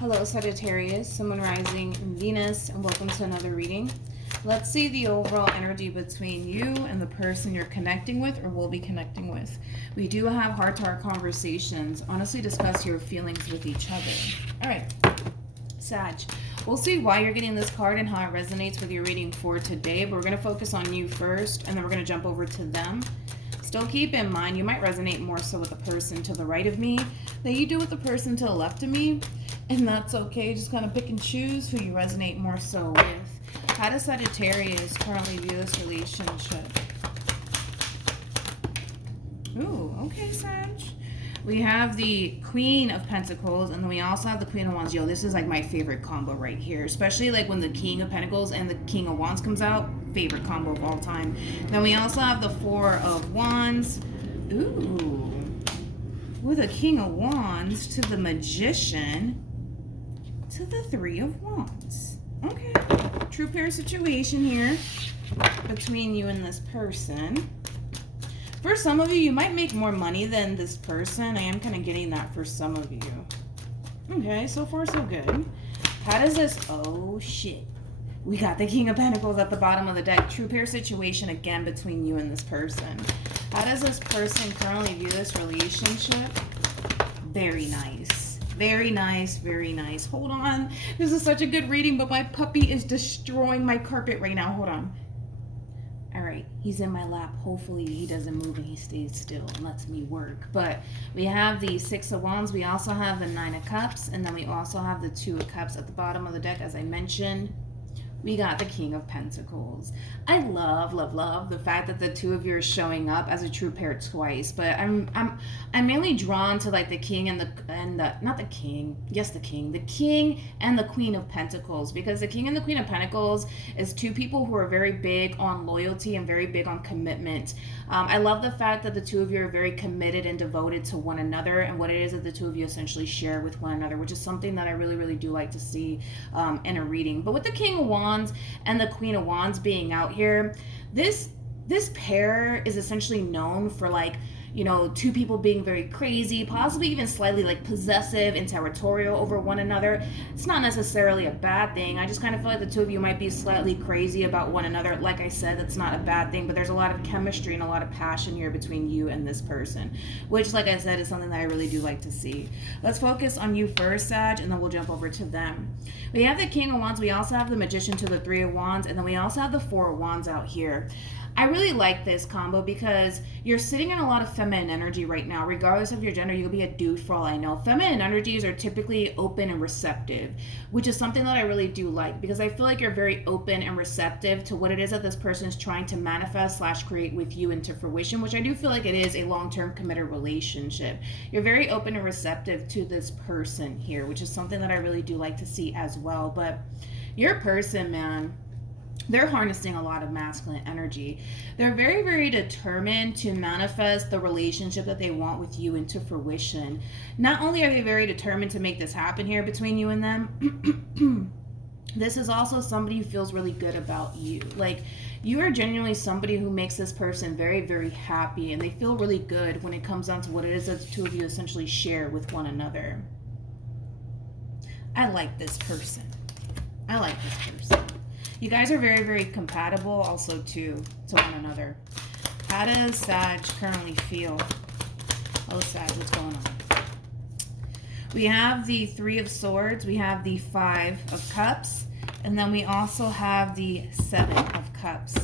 Hello, Sagittarius, Sun, Moon, Rising, and Venus, and welcome to another reading. Let's see the overall energy between you and the person you're connecting with or will be connecting with. We do have heart-to-heart conversations. Honestly, discuss your feelings with each other. All right, Sag. We'll see why you're getting this card and how it resonates with your reading for today, but we're going to focus on you first, and then we're going to jump over to them. Still keep in mind, you might resonate more so with the person to the right of me than you do with the person to the left of me. And that's okay. Just kind of pick and choose who you resonate more so with. How does Sagittarius currently view this relationship? Ooh, okay, Sag. We have the Queen of Pentacles, and then we also have the Queen of Wands. Yo, this is like my favorite combo right here, especially like when the King of Pentacles and the King of Wands comes out. Favorite combo of all time. Then we also have the Four of Wands. Ooh. With a King of Wands to the Magician to the Three of Wands. Okay. True pair situation here between you and this person. For some of you, you might make more money than this person. I am kind of getting that for some of you. Okay, so far so good. How does this... Oh, shit. We got the King of Pentacles at the bottom of the deck. True pair situation again between you and this person. How does this person currently view this relationship? Very nice. Very nice, very nice. Hold on. This is such a good reading, but my puppy is destroying my carpet right now. Hold on. All right, he's in my lap. Hopefully he doesn't move and he stays still and lets me work. But we have the Six of Wands. We also have the Nine of Cups. And then we also have the Two of Cups at the bottom of the deck, as I mentioned. We got the King of Pentacles. I love, love, love the fact that the two of you are showing up as a true pair twice. But I'm mainly drawn to like the King and the not the King, yes, the King and the Queen of Pentacles, because the King and the Queen of Pentacles is two people who are very big on loyalty and very big on commitment. I love the fact that the two of you are very committed and devoted to one another and what it is that the two of you essentially share with one another, which is something that I really, really do like to see in a reading. But with the King of Wands and the Queen of Wands being out here, this pair is essentially known for, like, you know, two people being very crazy, possibly even slightly like possessive and territorial over one another. It's not necessarily a bad thing. I just kind of feel like the two of you might be slightly crazy about one another. Like I said, that's not a bad thing, but there's a lot of chemistry and a lot of passion here between you and this person, which, like I said, is something that I really do like to see. Let's focus on you first, Sag, and then we'll jump over to them. We have the King of Wands. We also have the Magician to the Three of Wands, and then we also have the Four of Wands out here. I really like this combo because you're sitting in a lot of feminine energy right now. Regardless of your gender, you could be a dude for all I know. Feminine energies are typically open and receptive, which is something that I really do like, because I feel like you're very open and receptive to what it is that this person is trying to manifest / create with you into fruition, which I do feel like it is a long-term committed relationship. You're very open and receptive to this person here, which is something that I really do like to see as well. But your person, man, they're harnessing a lot of masculine energy. They're very, very determined to manifest the relationship that they want with you into fruition. Not only are they very determined to make this happen here between you and them, this is also somebody who feels really good about you. Like, you are genuinely somebody who makes this person very, very happy, and they feel really good when it comes down to what it is that the two of you essentially share with one another. I like this person. I like this person. You guys are very, very compatible also to one another. How does Sag currently feel? Oh, Sag, what's going on? We have the Three of Swords. We have the Five of Cups. And then we also have the Seven of Cups.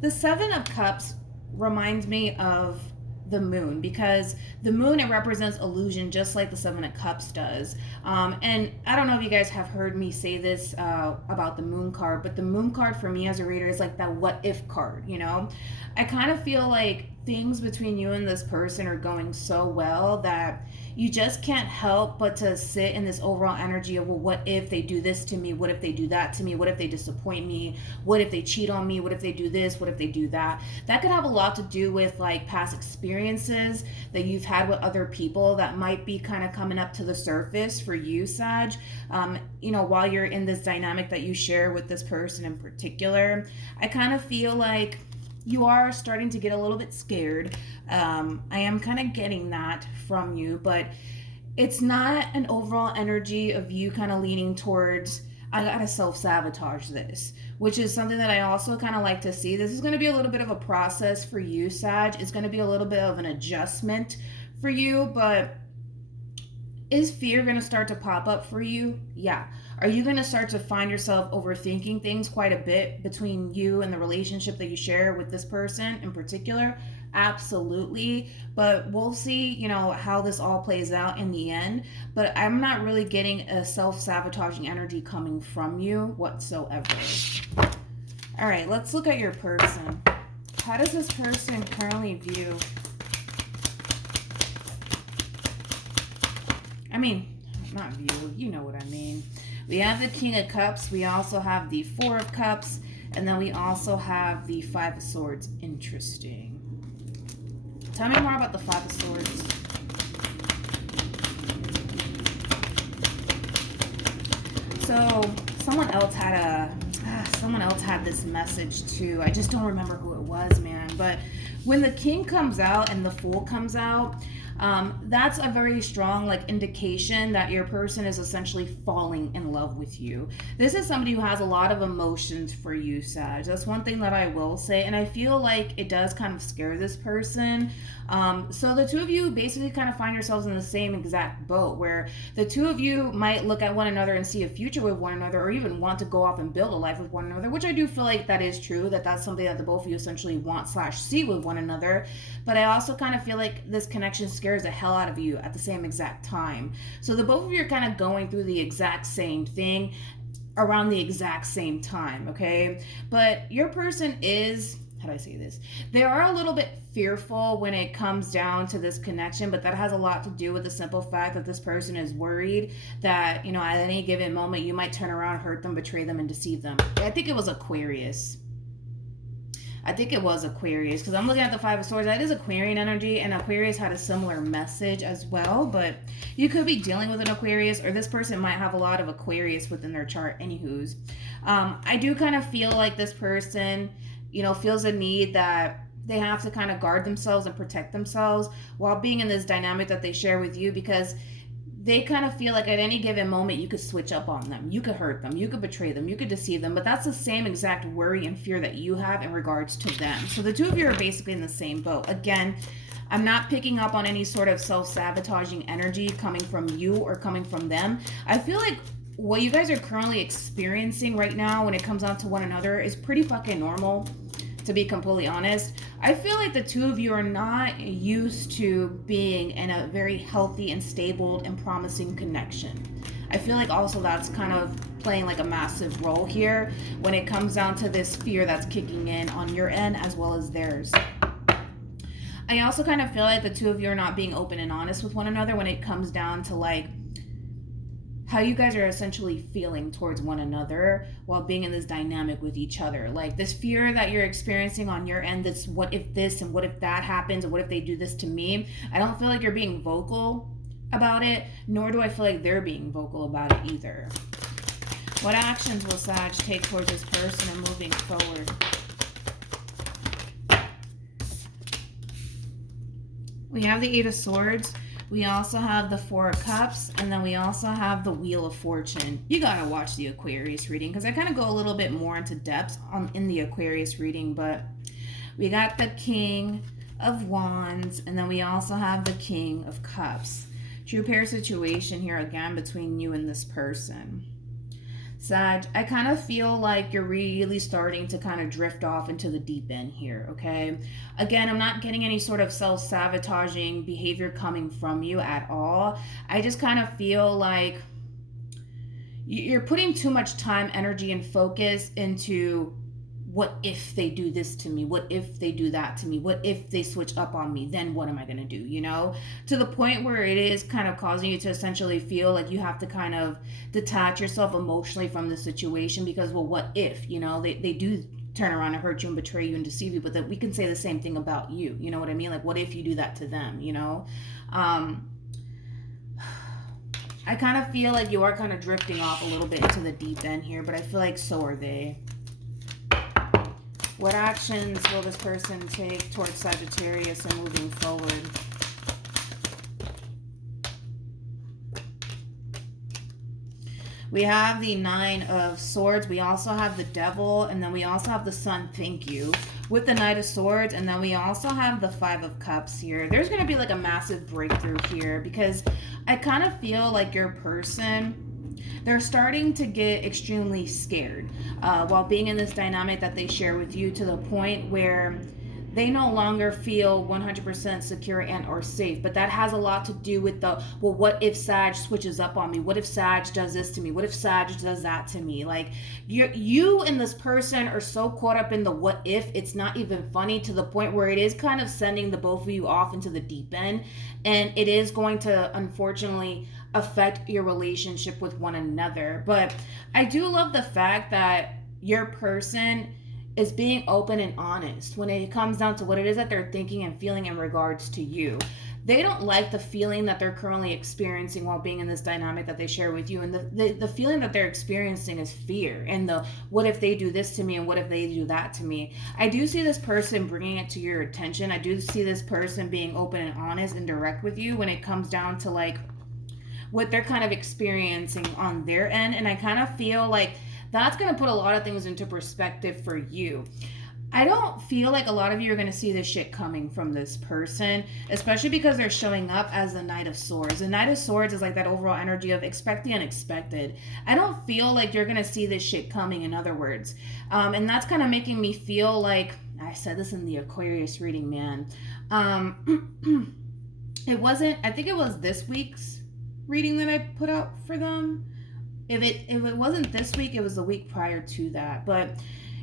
The Seven of Cups reminds me of the moon, because the moon, it represents illusion, just like the Seven of Cups does. And I don't know if you guys have heard me say this about the moon card, but the moon card for me as a reader is like that what if card, you know? I kind of feel like things between you and this person are going so well that you just can't help but to sit in this overall energy of, well, what if they do this to me? What if they do that to me? What if they disappoint me? What if they cheat on me? What if they do this? What if they do that? That could have a lot to do with like past experiences that you've had with other people that might be kind of coming up to the surface for you, Sag. You know, while you're in this dynamic that you share with this person in particular, I kind of feel like you are starting to get a little bit scared. I am kind of getting that from you, but it's not an overall energy of you kind of leaning towards, I gotta self-sabotage this, which is something that I also kind of like to see. This is going to be a little bit of a process for you, Sag. It's going to be a little bit of an adjustment for you, but is fear going to start to pop up for you? Yeah. Are you going to start to find yourself overthinking things quite a bit between you and the relationship that you share with this person in particular? Absolutely. But we'll see, how this all plays out in the end. But I'm not really getting a self-sabotaging energy coming from you whatsoever. All right, let's look at your person. How does this person currently view? Not view, you know what I mean. We have the King of Cups. We also have the Four of Cups. And then we also have the Five of Swords. Interesting. Tell me more about the Five of Swords. So, someone else had this message too. I just don't remember who it was, man. But when the King comes out and the Fool comes out, that's a very strong indication that your person is essentially falling in love with you. This is somebody who has a lot of emotions for you, Sag. That's one thing that I will say, and I feel like it does kind of scare this person. So the two of you basically kind of find yourselves in the same exact boat, where the two of you might look at one another and see a future with one another, or even want to go off and build a life with one another, which I do feel like that is true, that's something that the both of you essentially want/see with one another. But I also kind of feel like this connection scares the hell out of you at the same exact time. So the both of you are kind of going through the exact same thing around the exact same time, okay? But your person is, how do I say this? They are a little bit fearful when it comes down to this connection, but that has a lot to do with the simple fact that this person is worried that, at any given moment, you might turn around, hurt them, betray them, and deceive them. I think it was Aquarius. Because I'm looking at the Five of Swords. That is Aquarian energy, and Aquarius had a similar message as well. But you could be dealing with an Aquarius, or this person might have a lot of Aquarius within their chart. Anywho's, I do kind of feel like this person, feels a need that they have to kind of guard themselves and protect themselves while being in this dynamic that they share with you, because they kind of feel like at any given moment you could switch up on them. You could hurt them. You could betray them. You could deceive them. But that's the same exact worry and fear that you have in regards to them. So the two of you are basically in the same boat. Again, I'm not picking up on any sort of self-sabotaging energy coming from you or coming from them. I feel like what you guys are currently experiencing right now when it comes down to one another is pretty fucking normal, to be completely honest. I feel like the two of you are not used to being in a very healthy and stable and promising connection. I feel like also that's kind of playing a massive role here when it comes down to this fear that's kicking in on your end as well as theirs. I also kind of feel like the two of you are not being open and honest with one another when it comes down to how you guys are essentially feeling towards one another while being in this dynamic with each other. This fear that you're experiencing on your end, this what if this and what if that happens and what if they do this to me, I don't feel like you're being vocal about it, nor do I feel like they're being vocal about it either. What actions will Sag take towards this person and moving forward? We have the Eight of Swords. We also have the Four of Cups, and then we also have the Wheel of Fortune. You gotta watch the Aquarius reading, because I kind of go a little bit more into depth in the Aquarius reading, but we got the King of Wands, and then we also have the King of Cups. True pair situation here again between you and this person. Sag, I kind of feel like you're really starting to kind of drift off into the deep end here, okay? Again, I'm not getting any sort of self-sabotaging behavior coming from you at all. I just kind of feel like you're putting too much time, energy, and focus into what if they do this to me? What if they do that to me? What if they switch up on me? Then what am I going to do, To the point where it is kind of causing you to essentially feel like you have to kind of detach yourself emotionally from the situation because, well, what if, they do turn around and hurt you and betray you and deceive you, but that we can say the same thing about you. You know what I mean? What if you do that to them, I kind of feel like you are kind of drifting off a little bit into the deep end here, but I feel like so are they. What actions will this person take towards Sagittarius and moving forward? We have the Nine of Swords. We also have the Devil. And then we also have the Sun. Thank you. With the Knight of Swords. And then we also have the Five of Cups here. There's going to be like a massive breakthrough here. Because I kind of feel like your person, they're starting to get extremely scared while being in this dynamic that they share with you, to the point where they no longer feel 100% secure and or safe. But that has a lot to do with the, well, what if Sag switches up on me? What if Sag does this to me? What if Sag does that to me? Like, you and this person are so caught up in the what if, it's not even funny, to the point where it is kind of sending the both of you off into the deep end. And it is going to, unfortunately, affect your relationship with one another. But I do love the fact that your person is being open and honest when it comes down to what it is that they're thinking and feeling in regards to you. They don't like the feeling that they're currently experiencing while being in this dynamic that they share with you. And the feeling that they're experiencing is fear. And the, what if they do this to me, and what if they do that to me? I do see this person bringing it to your attention. I do see this person being open and honest and direct with you when it comes down to like what they're kind of experiencing on their end. And I kind of feel like that's going to put a lot of things into perspective for you. I don't feel like a lot of you are going to see this shit coming from this person, especially because they're showing up as the Knight of Swords. The Knight of Swords is like that overall energy of expect the unexpected. I don't feel like you're going to see this shit coming, in other words. And that's kind of making me feel like, I said this in the Aquarius reading, man. It wasn't, I think it was this week's reading that I put out for them. If it wasn't this week, it was the week prior to that. But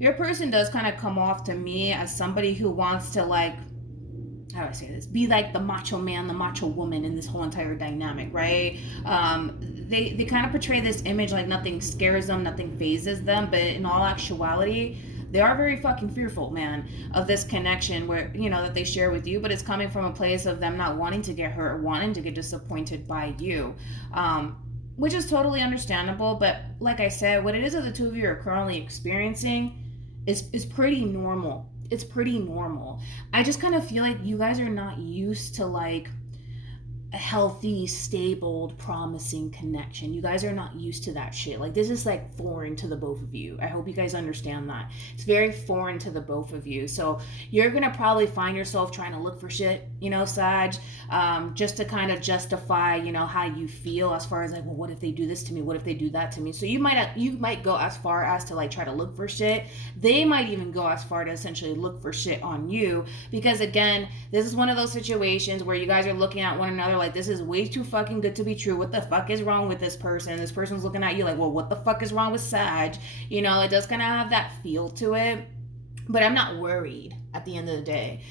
your person does kind of come off to me as somebody who wants to, like, how do I say this? Be like the macho man, the macho woman in this whole entire dynamic, right? They kind of portray this image like nothing scares them, nothing phases them. But in all actuality, they are very fucking fearful, man, of this connection where, you know, that they share with you. But it's coming from a place of them not wanting to get hurt, wanting to get disappointed by you. Which is totally understandable, but like I said, what it is that the two of you are currently experiencing is pretty normal. It's pretty normal. I just kind of feel like you guys are not used to like a healthy, stable, promising connection. You guys are not used to that shit. Like, this is like foreign to the both of you. I hope you guys understand that. It's very foreign to the both of you. So you're gonna probably find yourself trying to look for shit, you know, Sag, just to kind of justify, you know, how you feel as far as like, well, what if they do this to me? What if they do that to me? So you might go as far as to like try to look for shit. They might even go as far to essentially look for shit on you, because again, this is one of those situations where you guys are looking at one another like, this is way too fucking good to be true. What the fuck is wrong with this person? This person's looking at you like, well, what the fuck is wrong with Sag? You know, it does kind of have that feel to it. But I'm not worried at the end of the day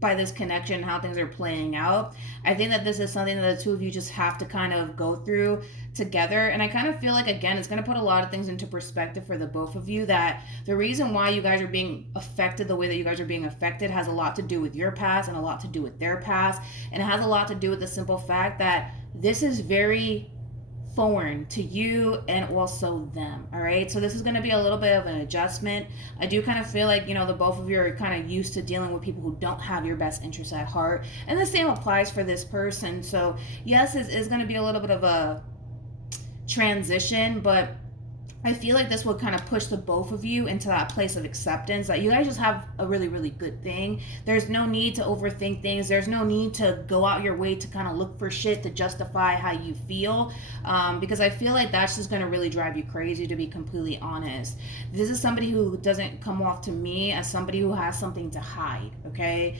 by this connection, how things are playing out. I think that this is something that the two of you just have to kind of go through together. And I kind of feel like, again, it's going to put a lot of things into perspective for the both of you, that the reason why you guys are being affected the way that you guys are being affected has a lot to do with your past and a lot to do with their past. And it has a lot to do with the simple fact that this is very foreign to you and also them. All right, so this is going to be a little bit of an adjustment. I do kind of feel like, you know, the both of you are kind of used to dealing with people who don't have your best interests at heart, and the same applies for this person. So yes, it is going to be a little bit of a transition, but I feel like this would kind of push the both of you into that place of acceptance that you guys just have a really, really good thing. There's no need to overthink things. There's no need to go out your way to kind of look for shit to justify how you feel, because I feel like that's just going to really drive you crazy, to be completely honest. This is somebody who doesn't come off to me as somebody who has something to hide, okay?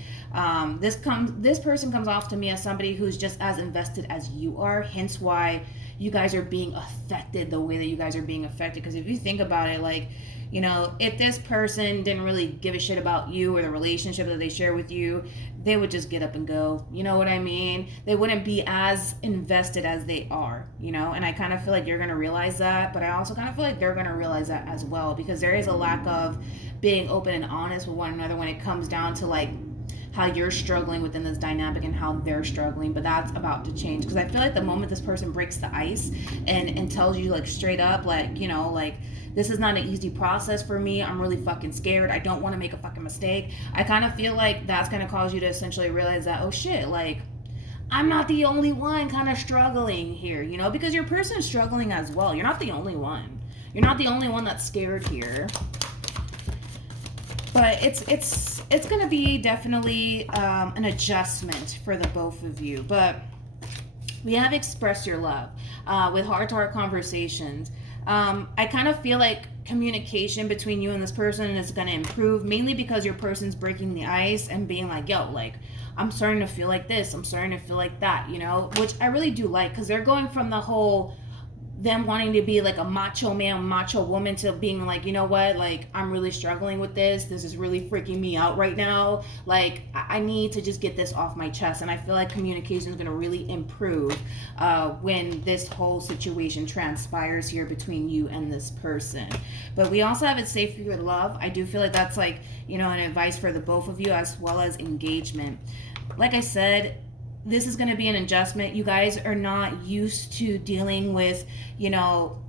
This person comes off to me as somebody who's just as invested as you are, hence why you guys are being affected the way that you guys are being affected. Because if you think about it, like, you know, if this person didn't really give a shit about you or the relationship that they share with you, they would just get up and go. You know what I mean? They wouldn't be as invested as they are, you know? And I kind of feel like you're going to realize that, but I also kind of feel like they're going to realize that as well, because there is a lack of being open and honest with one another when it comes down to like how you're struggling within this dynamic and how they're struggling. But that's about to change, because I feel like the moment this person breaks the ice and tells you like straight up, like, you know, like, this is not an easy process for me, I'm really fucking scared, I don't want to make a fucking mistake, I kind of feel like that's going to cause you to essentially realize that, oh shit, like, I'm not the only one kind of struggling here, you know, because your person is struggling as well. You're not the only one. You're not the only one that's scared here. But it's going to be definitely an adjustment for the both of you. But we have expressed your love with heart-to-heart conversations. I kind of feel like communication between you and this person is going to improve, mainly because your person's breaking the ice and being like, yo, like, I'm starting to feel like this, I'm starting to feel like that, you know, which I really do like, because they're going from the whole them wanting to be like a macho man, macho woman, to being like, you know what, like, I'm really struggling with this is really freaking me out right now, like, I need to just get this off my chest. And I feel like communication is going to really improve when this whole situation transpires here between you and this person. But we also have it safe for your love. I do feel like that's like, you know, an advice for the both of you, as well as engagement. Like I said, this is going to be an adjustment. You guys are not used to dealing with, you know,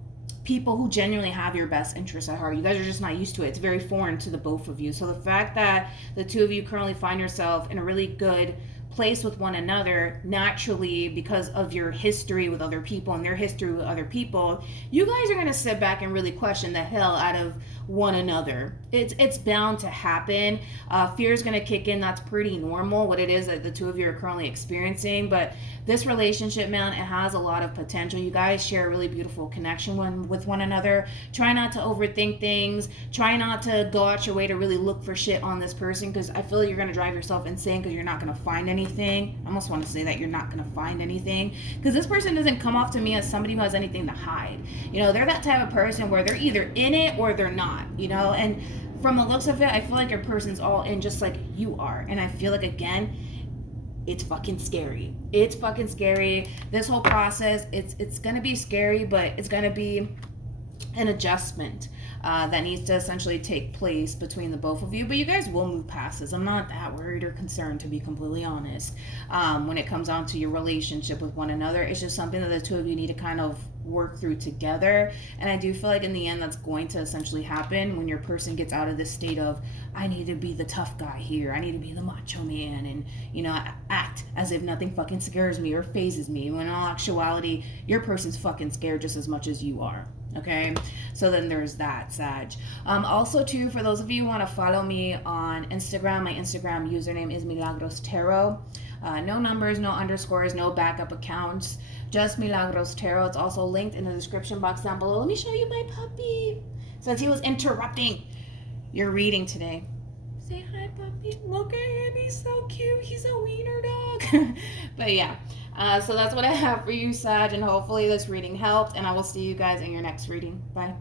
people who genuinely have your best interests at heart. You guys are just not used to it. It's very foreign to the both of you. So the fact that the two of you currently find yourself in a really good place with one another naturally, because of your history with other people and their history with other people, you guys are going to sit back and really question the hell out of one another. It's bound to happen. Fear is going to kick in. That's pretty normal, what it is that the two of you are currently experiencing. But this relationship, man, it has a lot of potential. You guys share a really beautiful connection with one another. Try not to overthink things. Try not to go out your way to really look for shit on this person, because I feel like you're going to drive yourself insane, because you're not going to find anything. I almost want to say that you're not going to find anything, because this person doesn't come off to me as somebody who has anything to hide. You know, they're that type of person where they're either in it or they're not, you know. And from the looks of it, I feel like your person's all in, just like you are. And I feel like, again, it's fucking scary. It's fucking scary. This whole process, it's gonna be scary, but it's gonna be an adjustment that needs to essentially take place between the both of you. But you guys will move past this. I'm not that worried or concerned, to be completely honest. When it comes down to your relationship with one another, it's just something that the two of you need to kind of work through together. And I do feel like in the end that's going to essentially happen when your person gets out of this state of, I need to be the tough guy here, I need to be the macho man, and, you know, act as if nothing fucking scares me or phases me, when in all actuality your person's fucking scared just as much as you are. Okay, so then there's that, Sag. Also too, for those of you who want to follow me on Instagram, my Instagram username is MilagrosTarot. No numbers, no underscores, no backup accounts, just MilagrosTarot. It's also linked in the description box down below. Let me show you my puppy, since he was interrupting your reading today. Say hi, puppy. Look at him, he's so cute. He's a wiener dog. But yeah, so that's what I have for you, Sag, and hopefully this reading helped, and I will see you guys in your next reading. Bye.